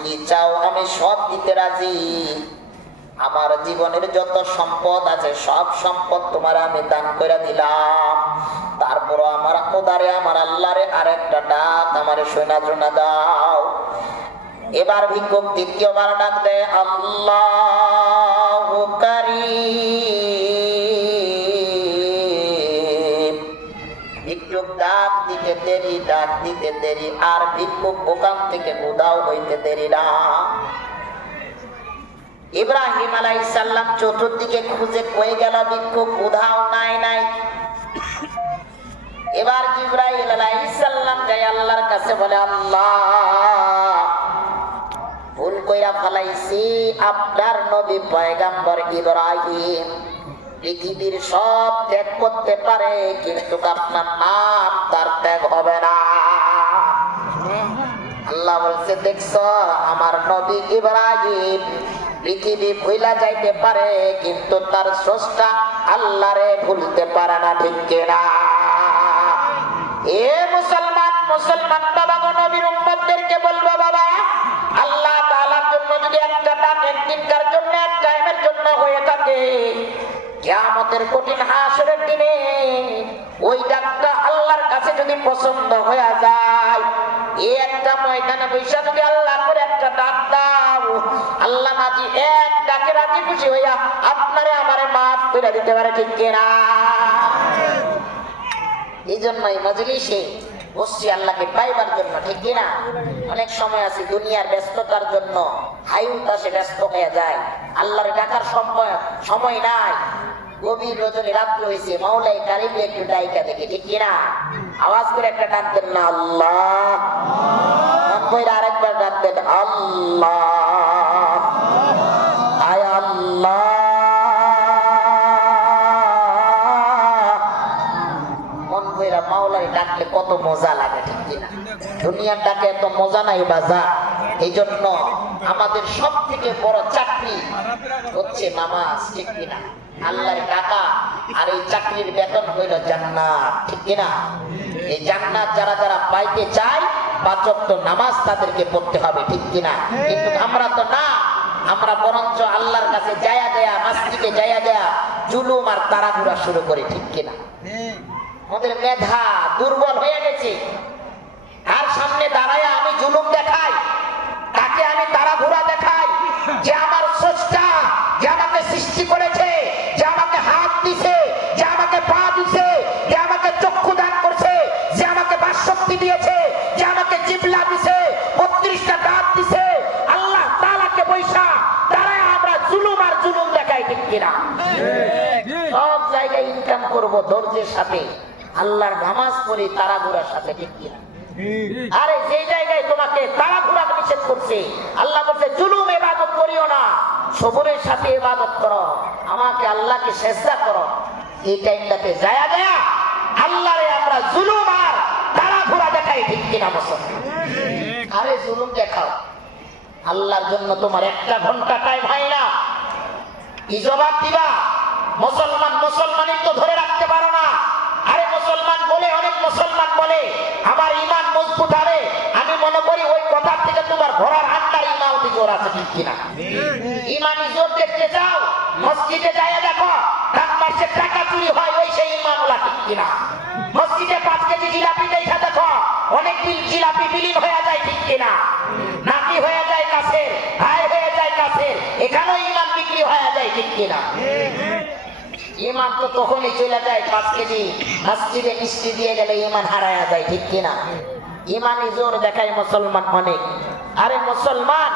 কি চাও, আমি সব দিতে রাজি। আমার জীবনের যত সম্পদ আছে, সব সম্পদ তোমার আমি দান করে দিলাম। তারপর আমার কোদারে, আমার আল্লাহরে আরেকটা ডাক আমার সোনা জোনা দাও। এবার ভিক্ষুক দ্বিতীয়বার ডাক দেয়, আল্লাহ! দিতে দেরি ডাক দিতে দেরি আর ভিক্ষুক ওখান থেকে উদাও হইতে দেরি না। ইব্রাহিম আলাই সাল্লাম চতুর্দিকে খুঁজে কয়ে গেল ভিক্ষুক উধাও নাই নাই। এবার ইব্রাহিম আলাই সাল্লাম যাই আল্লাহর কাছে বলে, আল্লাহ, ভুল কইরা ফেলাইছি, আপনার নবী পয়গাম্বর ইব্রাহিম। পৃথিবীর সব ত্যাগ করতে পারে, কিন্তু আপনার নাম তার ত্যাগ হবে না। আল্লাহ বলছে, দেখছ, আমার নবী ইব্রাহিম পৃথিবী ভুলা যাইতে পারে, কিন্তু তার স্রষ্টা আল্লাহরে ভুলতে পারে না, ঠিক কিনা? এ মুসলমান মুসলমান বাবা গো নবীর উম্মতদেরকে বলব বাবা, আল্লাহ তাআলার জন্য যদি একটা ডাক একদিনকার জন্য, এক টাইমের জন্য হয়ে থাকে কিয়ামতের কঠিন হাসরের দিনে ওই ডাকটা আল্লাহর কাছে যদি পছন্দ হয়ে যায়, এই একটা ময়দানে বৈশা যদি আল্লাহ করে একটা ডাক দাও, আল্লাহ নাজি এক ডাকে রাজি খুশি হইয়া আপনারে আমারে মাফ করে দিতে পারে ঠিক কিনা? এই জন্যই মজলিসে বসছি আল্লাহকে পাইবার জন্য, ঠিক কিনা? অনেক সময় আছে দুনিয়ার ব্যস্ততার জন্য হাই উতাসে ব্যস্ত হয়ে যায়। আল্লাহর ডাকার সময় সময় নাই। গভীর রজনী রাত্র হয়েছে মাওলাই কারিমে একটু ডাইকা দেখে, ঠিক কিনা আওয়াজ করে একটা ডাক দেন না আল্লাহ মন আরেকবার ডাক দেন, আল্লাহ। মন কইরা মাওলারে ডাকলে কত মজা লাগে, ঠিক কিনা মজা নাই এই জন্য আমাদের সব থেকে বড় চাকরি হচ্ছে নামাজ, ঠিক কিনা আল্লাহর টাকা আর এই চাকরির বেতন হইল জান্নাত, ঠিক কিনা? এই জান্নাত যারা যারা পাইতে চায় পাচক তো নামাজ তাদেরকে পড়তে হবে, ঠিক কিনা? কিন্তু আমরা তো না, আমরা বরঞ্চ আল্লাহর কাছে যায়া দেয়া মাস্তিকে যায়া দেয়া জুলুম আর তারাগুড়া শুরু করি, ঠিক কিনা? আমাদের মেধা দুর্বল হয়ে গেছে। আর সামনে দাঁড়ায় আমি জুলুম দেখাই, তাকে আমি তারা ঘোরা দেখাই যে আমার স্রষ্টা আমাকে সৃষ্টি করেছে যে আমাকে হাত দিছে যে আমাকে পা দিছে যে আমাকে চক্ষু দান করছে যে আমাকে বাসশক্তি দিয়েছে যে আমাকে জিবলা দিছে বত্রিশটা দাঁত দিছে। আল্লাহ তালাকে বৈশা দাঁড়ায় আমরা জুলুম আর জুলুম দেখাই ঠিক কিনা? সব জায়গায় ইনকাম করব ধৈর্যের সাথে আল্লাহর নামাজ পড়ি তারাগুড়ার সাথে ঠিক কিনা? আরে যে জায়গায় তোমাকে তাড়াহুড়া নিষেধ করছে আল্লাহ বলছে জুলুম এবাদত করিও না সবরের সাথে এবাদত করো। আমাকে আল্লাহকে চেষ্টা করো। এই টাইমটাতে যায়া দেয়া আল্লাহরে আমরা জুলুম আর তাড়াহুড়া দেখাই, ঠিক কিনা মুসলমান? আরে জুলুম দেখাও। আল্লাহর জন্য তোমার একটা ঘণ্টা টাইম হয় না। কি জবাব দিবা? মুসলমান মুসলমানই তো ধরে রাখতে পারো না। আরে মুসলমান বলে অনেক মুসলমান বলে আমার ইমান মজবুত আরে আমি মনে করি ওই কথা থেকে তোমার ঘোড়ার আন্ডার ইমামতি জোর আছে ঠিক কিনা? ইমানি জোর দেখতে চাও মসজিদে যায় দেখো ডান মাসে টাকা চুরি হয় ওই সেই ইমামলা ঠিক কিনা? মসজিদে পাঁচ কেজি জিলাপি দেখা দেখো অনেক দিন জিলাপি বিলীন হয়ে যায় ঠিক কিনা? নাকি হয়ে যায় কাছের হাই হয়ে যায় কাছের এখানেও ইমান বিক্রি হয়ে যায় ঠিক কিনা? ইমান তো তখনই চলে যায়, পাঁচ কেজি মসজিদে মিষ্টি দিয়ে গেলে ইমান হারায়া যায়, ঠিক কিনা? ইমানই জোর দেখায় মুসলমান অনেক। আরে মুসলমান,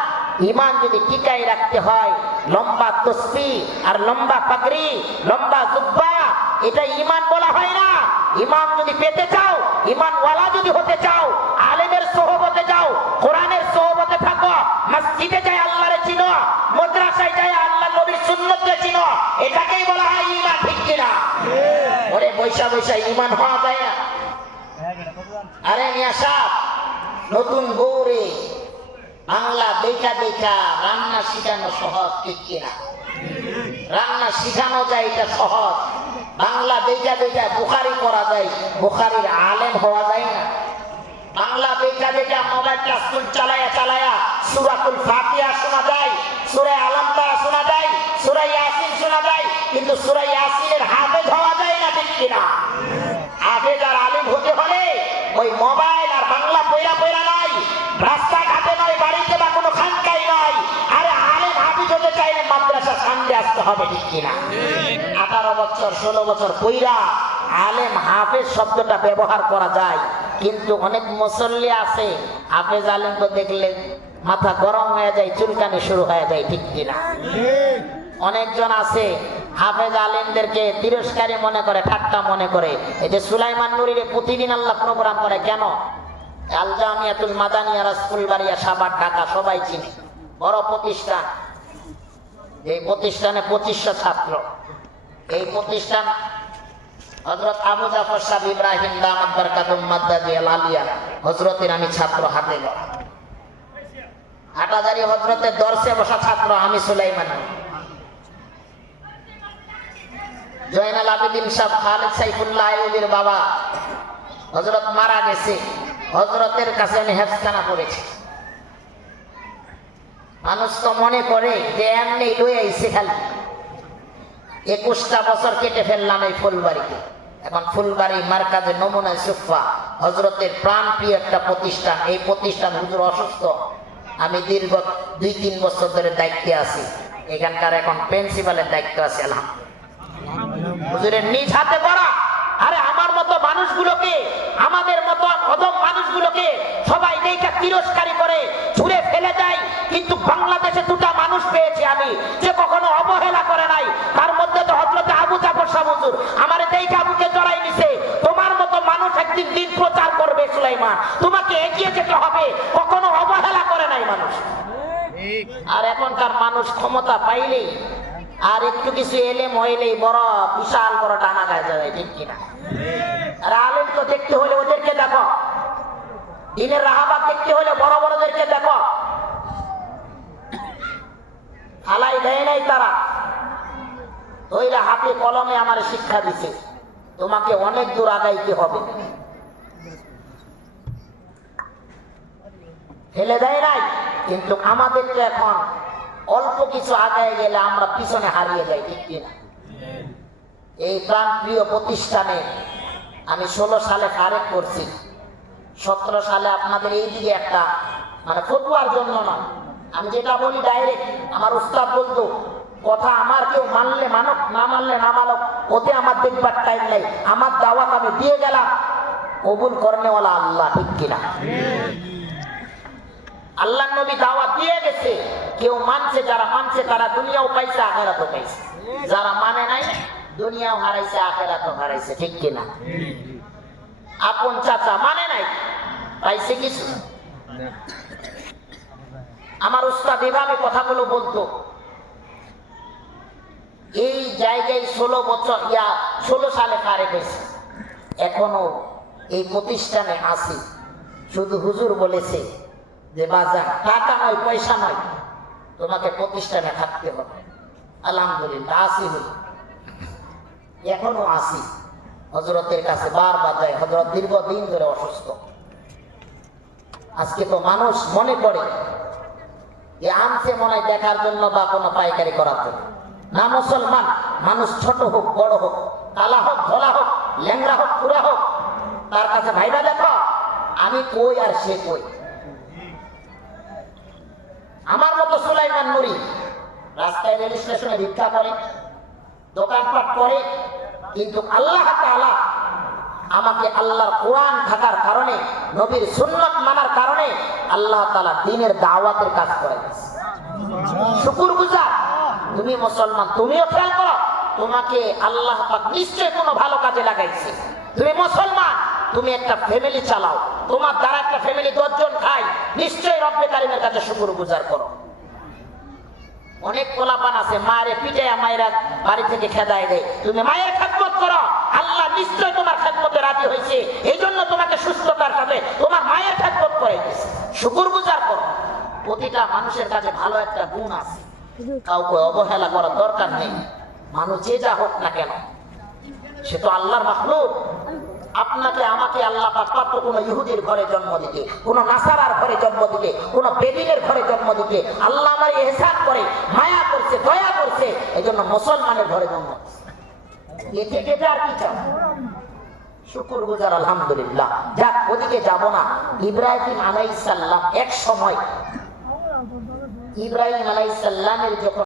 ইমান যদি টিকাই রাখতে হয়, লম্বা তসবি আর লম্বা পাগড়ি, লম্বা জুব্বা, এটা ইমান বলা হয় না। ইমান যদি পেতে চাও ইমান ওয়ালা যদি হতে চাও, আলেমের সোহবতে যাও, কোরআনের সোহবতে থাকো, মসজিদে যায় সুন্নতকে চিনো এটাকেই বলা হয় ইমান ঠিক কিনা? ওরে বৈশা বৈশা ইমান হওয়া যায় না। আরে মিয়া সাহ, নতুন বউরে বাংলা দেখা দেখা রান্না শিখানো সহজ, ঠিক কিনা? রান্না শিখানো যায়, এটা সহজ। বাংলা দেখা দেখা, বুখারি করা যায়, বুখারির আলেম হওয়া যায় না। বাংলা দেখা দেখা মোবাইল ক্লাস চালায়া চালায়া সুরাতুল ফাতিহা শোনা যায়, সূরা আলাম তারা শোনা যায়, সূরা ইয়াসিন শোনা যায়, কিন্তু সূরা ইয়াসিনের হাফেজ হওয়া যায় না ঠিক কিনা? হাফেজ আর আলিম হতে হলে ওই মোবাইল আর বাংলা পয়রা পয়রা নয় রাস্তাঘাটে নয় বাড়িতে বা কোনো খানকাই নয় আরে আলেম হাফিজ হতে চাইলে মাদ্রাসা সামনে আসতে হবে ঠিক কিনা? আঠারো বছর, ষোলো বছর কইরা আলেম হাফেজ শব্দটা ব্যবহার করা যায়। কিন্তু অনেক মুসল্লি আছে। আলেম তো দেখলে মাথা গরম হয়ে যায়, চুলকানি শুরু হয়ে যায়, ঠিক কিনা? অনেকজন আছে, হাফেজ আলেমদেরকে তিরস্কারী মনে করে, ঠাট্টা মনে করে। এই যে সুলাইমান নুরির প্রতিদিন আল্লাহ প্রোগ্রাম করে, কেন? আল জামিয়াতুল মাদানিয়া রাসকুল বাড়িয়া সাবার ঢাকা, সবাই চিনি। বড় প্রতিষ্ঠান। এই প্রতিষ্ঠানে পঁচিশশো ছাত্র। এই প্রতিষ্ঠান হজরত আবু জাফর সাহেব ইব্রাহিম দামাত বরকাতুম মাদ্দাজি আল আলিয়া হজরতের আমি ছাত্র হাতে গড়া। হজরতের দর্শে বসা ছাত্র আমি জয়নাল বাবা হজরত মারা গেছে। হজরতের কাছে আমি হেফখানা পড়েছি। মানুষ তো মনে করে যে এমনি লই খালি। একুশটা বছর কেটে ফেললাম এই ফুলবাড়িতে এখন ফুলবাড়ি মার্কাজে নমুনা সুফা হজরতের প্রাণ প্রিয় একটা প্রতিষ্ঠান। এই প্রতিষ্ঠান হুজুর অসুস্থ। আমি দীর্ঘ দুই তিন বছর ধরে দায়িত্বে আছি। এখানকার এখন প্রিন্সিপালের দায়িত্ব আছে হুজুরের নিজ হাতে করা আরে আমার মতো মানুষগুলোকে, আমাদের মতো অধম মানুষগুলোকে সবাই দেখে তিরস্কারী করে, ছুঁড়ে ফেলে দেয়, কিন্তু বাংলাদেশে একদিন দিন প্রচার করবে সুলাইমান। তোমাকে এগিয়ে যেতে হবে। কখনো অবহেলা করে নাই মানুষ। আর এখনকার মানুষ ক্ষমতা পাইলেই আর একটু কিছু এলে মহিলেই বড় বিশাল বড় টানা গায়ে যায় ঠিক কিনা? আর আলেম তো দেখতে হলে ওদেরকে দেখো। দিনের রাহাবাদ দেখতে হলে বড় বড়দেরকে দেখো। হালাই দেয় নাই তারা। ওইরা হাতে কলমে আমার শিক্ষা দিছে। তোমাকে অনেক দূর আগাইতে হবে। ফেলে দেয় নাই, কিন্তু আমাদের তো এখন অল্প কিছু আগায় গেলে আমরা পিছনে হারিয়ে যাই, ঠিক কিনা? এই প্রাণ প্রিয় প্রতিষ্ঠানে আমি ষোলো সালে কারেক্ট করছি। সতেরো সালে আপনাদের এই দিকে একটা মানে ফতুয়ার জন্য না আমি যেটা বলি ডাইরেক্ট আমার উস্তাদ বলতো কথা আমার কেউ মানলে মানক, না মানলে না মানক, ওতে আমার দেখবার টাইম নেই। আমার দাওয়াত আমি দিয়ে গেলাম। কবুল করনেওয়ালা আল্লাহ, ঠিক কিনা? আল্লাহ নবী দাওয়াত দিয়ে গেছে। কেউ মানছে, যারা মানছে, তারা দুনিয়াও পাইছে, আখেরাতও পাইছে। যারা মানে নাই, দুনিয়াও হারাইছে, আখেরাতও হারাইছে, ঠিক কিনা? আপন চাচা মানে নাই, পাইছে কিছু? আমার উস্তাদ এভাবে কথাগুলো বলতো। এই জায়গায় ষোলো বছর, ইয়া, ষোলো সালে কারে গেছে। এখনও এই প্রতিষ্ঠানে আছি। শুধু হুজুর বলেছে যে বাজার টাকা নয়, পয়সা নয়, তোমাকে প্রতিষ্ঠানে থাকতে হবে। আলহামদুলিল্লাহ আসি হই এখনও আসি হজরতের কাছে বারবার যায় হজরত দীর্ঘদিন ধরে অসুস্থ। আজকে তো মানুষ মনে করে, যে আনছে মনে দেখার জন্য বা কোনো পাইকারি করার জন্য। না মুসলমান মানুষ ছোট হোক বড় হোক কালা হোক ধলা হোক ল্যাংরা হোক পুরা হোক তার কাছে ভাইরা দেখো আমি কই আর সে কই? আমার মতো সুলাইমান নুরি রাস্তায় রেল স্টেশনে ভিক্ষা করে দোকানপাট করে কিন্তু আল্লাহ তাআলা আমাকে আল্লাহর কোরআন থাকার কারণে নবীর সুন্নত মানার কারণে আল্লাহ তালা দিনের দাওয়াতের কাজ করে শুকুর গুজার তুমি মুসলমান, তুমিও খেয়াল করো, তোমাকে আল্লাহ নিশ্চয় কোনো ভালো কাজে লাগাইছে। তুমি মুসলমান, তুমি একটা ফ্যামিলি চালাও, তোমার দ্বারা একটা ফ্যামিলি দশজন খায়, নিশ্চয়ই রব্বে কারিমের কাছে শুকুর গুজার করো। অনেক কোলাপান আছে মায়ের পিঠে মায়েরা বাড়ি থেকে খেদায় দেয়। তুমি মায়ের খেদমত করো, আল্লাহ নিশ্চয় তোমার খেদমতে রাজি হয়েছে এই জন্য তোমাকে সুস্থতার সাথে তোমার মায়ের খেদমত করে শুকুর গুজার করো। প্রতিটা মানুষের কাছে ভালো একটা গুণ আছে। কাউকে অবহেলা করার দরকার নেই। মানুষ যে যা হোক না কেন, সে তো আল্লাহর মাহলুক আপনাকে, আমাকে আল্লাহ পাত্র কোন ইহুদির ঘরে জন্ম দিতে, কোন নাসারার ঘরে জন্ম দিতে, কোন বেদিনের ঘরে জন্ম দিতে, আল্লাহ আমার এহসান করে, মায়া করছে, দয়া করছে এই জন্য মুসলমানের ঘরে জন্ম। এ থেকে আর কি চাও? আলহামদুলিল্লাহ। যাক, ওদিকে যাব না। ইব্রাহিম আলাইসাল্লাম এক সময় ইব্রাহিম আলাইসাল্লামের যখন